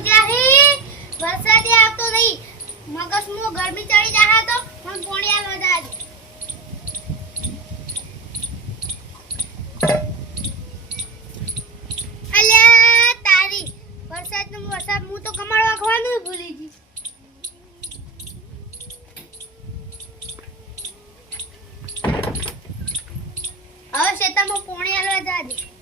જ્યાંથી વરસાદ આવતો નહીં મગજમાં ગરમી ચડી જાય તો પણ પોણી આલવા જાય અલ્યા તારી વરસાદ હું તો કમાડવા ખવાનું ભૂલી ગઈ હવે શેતામાં પોણી આલવા જાય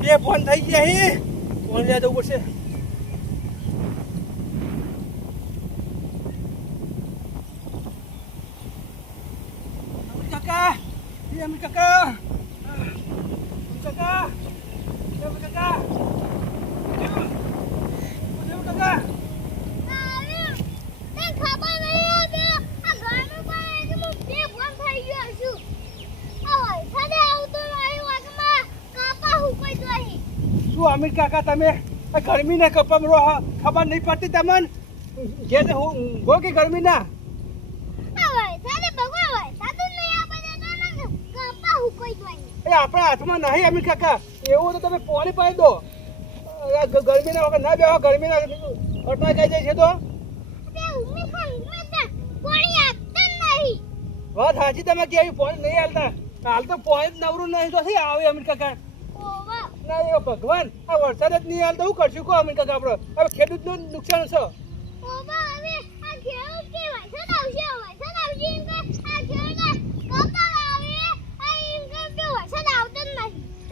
બે ફોન થઈ ગયા હે ફોન લેવા જવું પડશે કાકા અમીર કાકા તમે ગરમી ને કપામાં ખબર નહીં પડતી તમને જે ગો કે ગરમી ના આપણા હાથમાં નહીં અમીર કાકા એવું તો તમે પાણી પાઈ દો ગરમી ના વખત ના બેહો ગરમી ના અટવાઈ જાય છે તો વાત સાચી તમે કેવી પાણી નહીં હાલતા હાલ તો પાણી જ નવરું નહીં તો આવે અમીર કાકા ના ભગવાન આ વરસાદ જ નહીં હાલતો હું કરશું કહો અમીર કાકા આપણો હવે ખેડૂતનું નુકસાન છે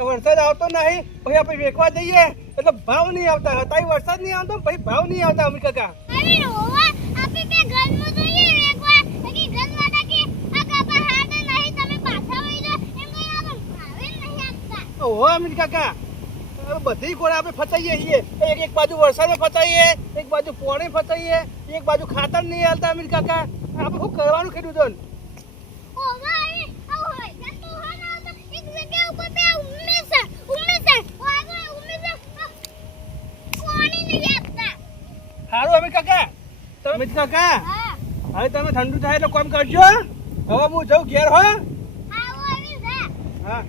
વરસાદ આવતો નહીં પછી આપણે વેચવા જઈએ એટલે ભાવ નહીં આવતા હતા વરસાદ નહીં આવતો પછી ભાવ નહીં આવતા અમીર કાકા ઓહો અમીર કાકા બધી કોણ આપણે ફસાઈએ છીએ એક બાજુ વરસાદમાં ફસાઈએ એક બાજુ પાણી ફસાઈએ એક બાજુ ખાતર નહીં હાલતા અમીર કાકા આપણે શું કરવાનું ખેડૂતોને સારું અમીર કાકા અમીર કાકા હવે તમે ઠંડુ થાય એટલે કામ કરજો હવે હું જાઉં ઘેર હો હા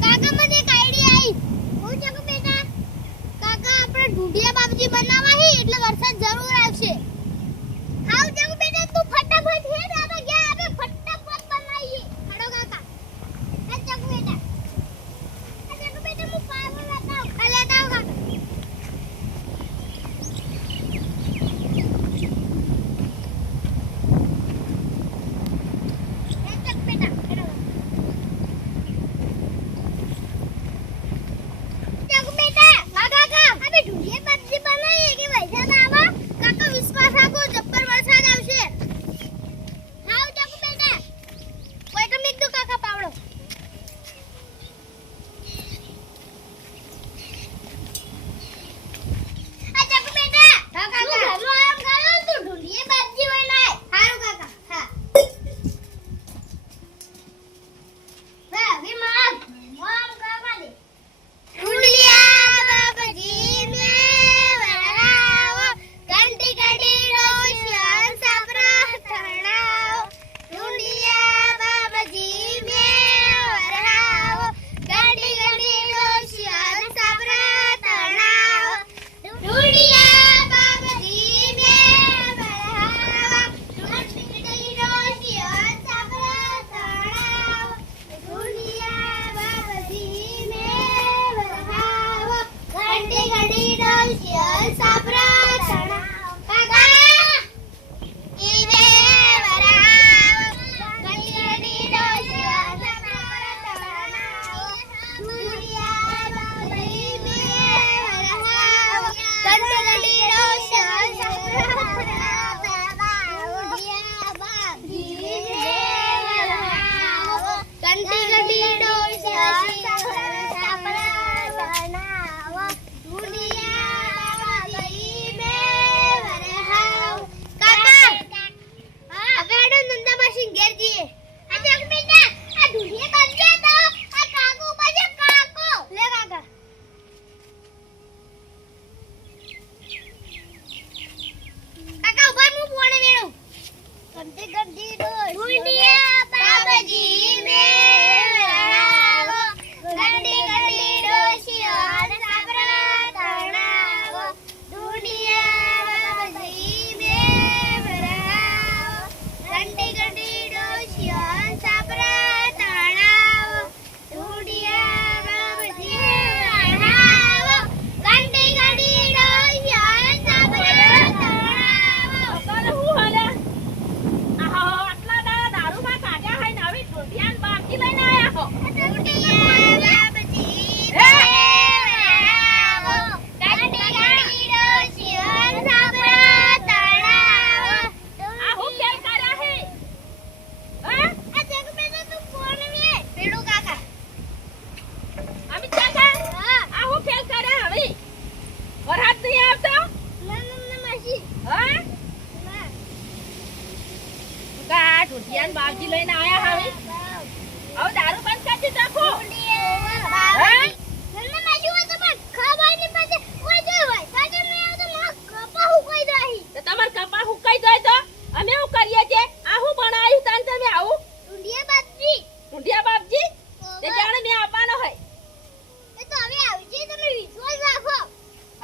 કાકા મને એક આઈડિયા આવી હું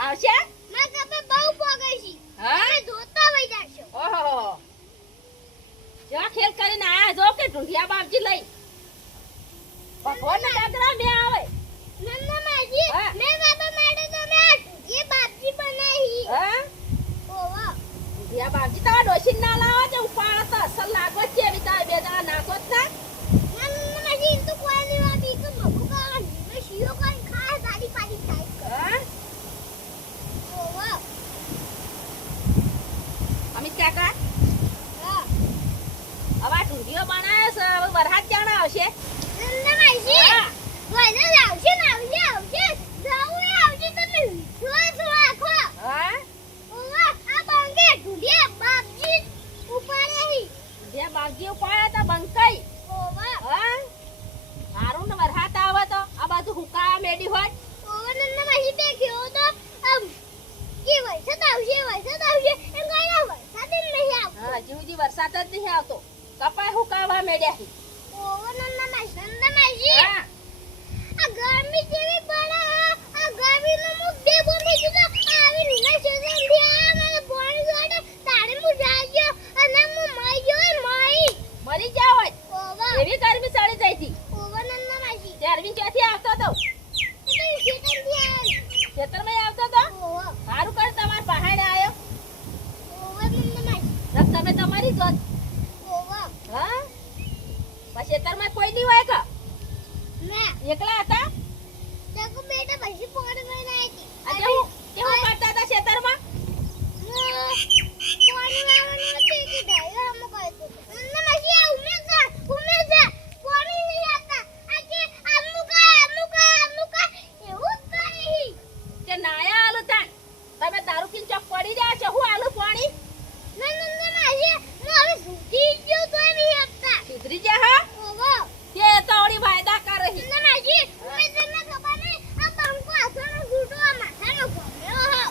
આવશે મારા કપે બહુ પોગઈ છે હા તમે ધોતા વઈ જાશો ઓહો જો ખેલ કરીને આયા જો કે ઢુંઢિયા બાપજી લઈ ભગવાન ના દાદરા મે આવે નંદા માજી હા. મેં બાબા માટે તો મેં એ બાપજી બનાવી હા ઓવા ઢુંઢિયા બાપજી તો ડોશી ના લાવો છે ઉપાડ તો અસલ લાગો છે વિતા બે દાડા નાખો જ ના નંદા માજી તો કોઈ નહીં વાપી તો મગુ કા મે શિયો કાઈ ખા દાડી પાડી થાય હા ઓવા અમિત કાકા હા હવે આ ઢુંઢિયો બનાવ્યો છે હવે વરસાદ જાણે આવશે નંદા માજી હા. વૈને આવશે ને આવશે જાવું આવશે તમે જો આખો હા ઓવા આ બાંગે ઢુંડિયા બાપજી ઉપાડે હી ઢુંઢિયા બાપજી ઉપાડે તો બંકાઈ ઓવા હા હારું ને વરસાદ આવે તો આ બાજુ હુકા મેડી હોય ઓવા નંદા માજી બે ગયો તો કે વરસાદ આવશે એમ કઈ ના વરસાદ જ નહીં આવતો હા હજી સુધી વરસાદ જ નહીં આવતો કપાય હુકાવા મેડ્યા છે ઓવા નંદા માજી હા આ ગરમી જેવી પડે આ ગરમીનો મુખ બે બોલી દીધો આવી રીના શેઝન આ મને પાણી જોડે તારે મુ જાગ્યો અને મુ મઈ ગયો મઈ મરી જાવ હોય ઓવા એવી ગરમી ચડી જાય થી ઓવા નંદા માજી તે અરવિંદ ક્યાંથી આવતો તો તો શેતન થી ખેતરમાં આવતો તો ઓવા સારું કર તમાર પહાડે આવ્યો ઓવા નંદા માજી રક તમે તમારી જોત ઓવા હા પછી ખેતરમાં કોઈ નહીં હોય કે ના એકલા હતા તકો બેટા પછી પોણી લઈને આવી હતી આજે હું કેવું કરતા હતા ખેતરમાં પોણી લાવવાનું હતું કે ડાયો હમ કહ્યું નંદા માજી આ ઉમે જા પોણી નહીં આવતા આજે અમુકા એવું જ કરી કે નાયા આલુ તાણ તમે દારૂ પીને ચોક પડી રહ્યા છો હું આલુ પાણી નંદા માજી હું હવે સુધી ગયો તો નહીં આપતા સુધરી જા હા ઓવો કે તો ઓડી વાયદા કરે છે નંદા માજી ઉમે જને ખબર નહીં આ બંકો હાથનો ઘૂંટો આ માથાનો ગમ્યો હો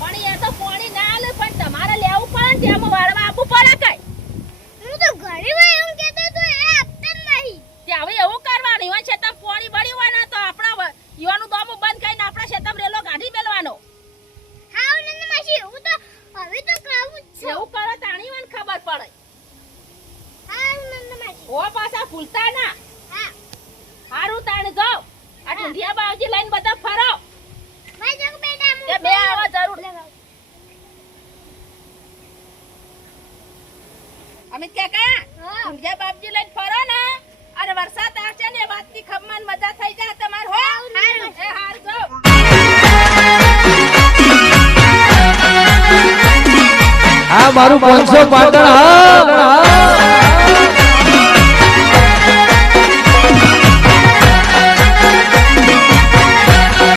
પણ એ તો પાણી ના આલે પણ તમારે લેવું પડે ને તેમાં વાળવા આપવું પડે કઈ હું તો ઘણી વાર એમ કહેતો તો એ આપતા જ નહીં તે હવે એવું કરવાનું ઈવન છે તમે પાણી બળી હોય ને તો આપણા ઈવાનું દોમું બંધ કરીને આપણા ખેતરમાં રેલો કાઢી મેલવાનો હાવ નંદા માજી હું તો હવે તો ખાવું જ છું એવું કરો તાણી મને ખબર પડે હા નંદા માજી ઓ પાછા ભૂલતા ના હા હારું તાણ જાઓ આ ઢુંઢિયા બાવજી લઈને બધા ફરો ભાઈ જગ બેટા તે બે આવા જરૂર અમિત કાકા હા ઢુંઢિયા બાવજી લઈને ફરો ને અને વરસાદ આવશે ને વાતની ખમન મજા થઈ જાય તમાર હો હારું. એ હાર જાઓ આ મારું 500 પાટણ હા